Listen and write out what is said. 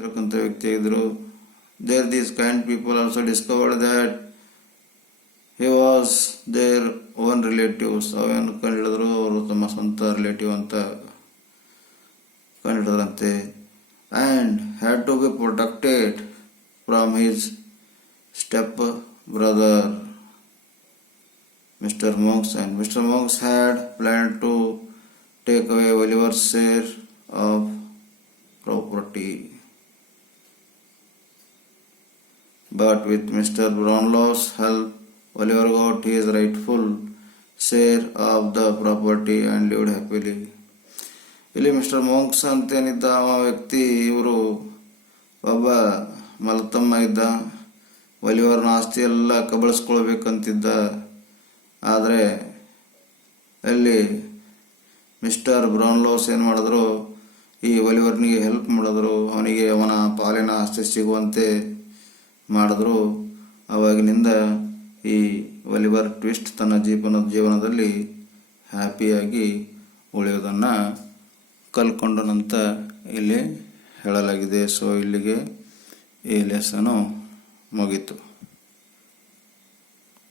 ಇರಕ್ಕಂಥ ವ್ಯಕ್ತಿಯಾಗಿದ್ದರು. There these kind people also discovered that he was their own relatives. ಅವೇನು ಕಂಡುಹಿಡಿದ್ರು, ಅವರು ತಮ್ಮ ಸ್ವಂತ ರಿಲೇಟಿವ್ ಅಂತ ಕಂಡುಹಿಡಿದ್ರಂತೆ. And had to be protected from his step brother Mr. Monks, and Mr. Monks had planned to take away Oliver's share of property. But with Mr. Brownlow's help, Oliver got his rightful share of the property and lived happily. ಇಲ್ಲಿ mister ಮೋಂಕ್ಸ್ ಅಂತೇನಿದ್ದ ಆ ವ್ಯಕ್ತಿ, ಇವರು ಒಬ್ಬ ಮಲತಮ್ಮ ಇದ್ದ. ಒಲಿವರ್ನ ಆಸ್ತಿ ಎಲ್ಲ ಕಬಳಿಸ್ಕೊಳ್ಬೇಕಂತಿದ್ದ. ಆದರೆ ಅಲ್ಲಿ ಮಿಸ್ಟರ್ ಬ್ರೌನ್ಲೋಸ್ ಏನು ಮಾಡಿದ್ರು, ಈ ಒಲಿವರ್ನಿಗೆ ಹೆಲ್ಪ್ ಮಾಡಿದ್ರು, ಅವನಿಗೆ ಅವನ ಪಾಲಿನ ಆಸ್ತಿ ಸಿಗುವಂತೆ ಮಾಡಿದ್ರು. ಆವಾಗಿನಿಂದ ಈ ಒಲಿವರ್ ಟ್ವಿಸ್ಟ್ ತನ್ನ ಜೀವನದಲ್ಲಿ ಹ್ಯಾಪಿಯಾಗಿ ಉಳಿಯೋದನ್ನು ಕಲ್ಕೊಂಡನಂತ ಇಲ್ಲಿ ಹೇಳಲಾಗಿದೆ. ಸೊ ಇಲ್ಲಿಗೆ ಈ ಲೆಸನು ಮುಗೀತು.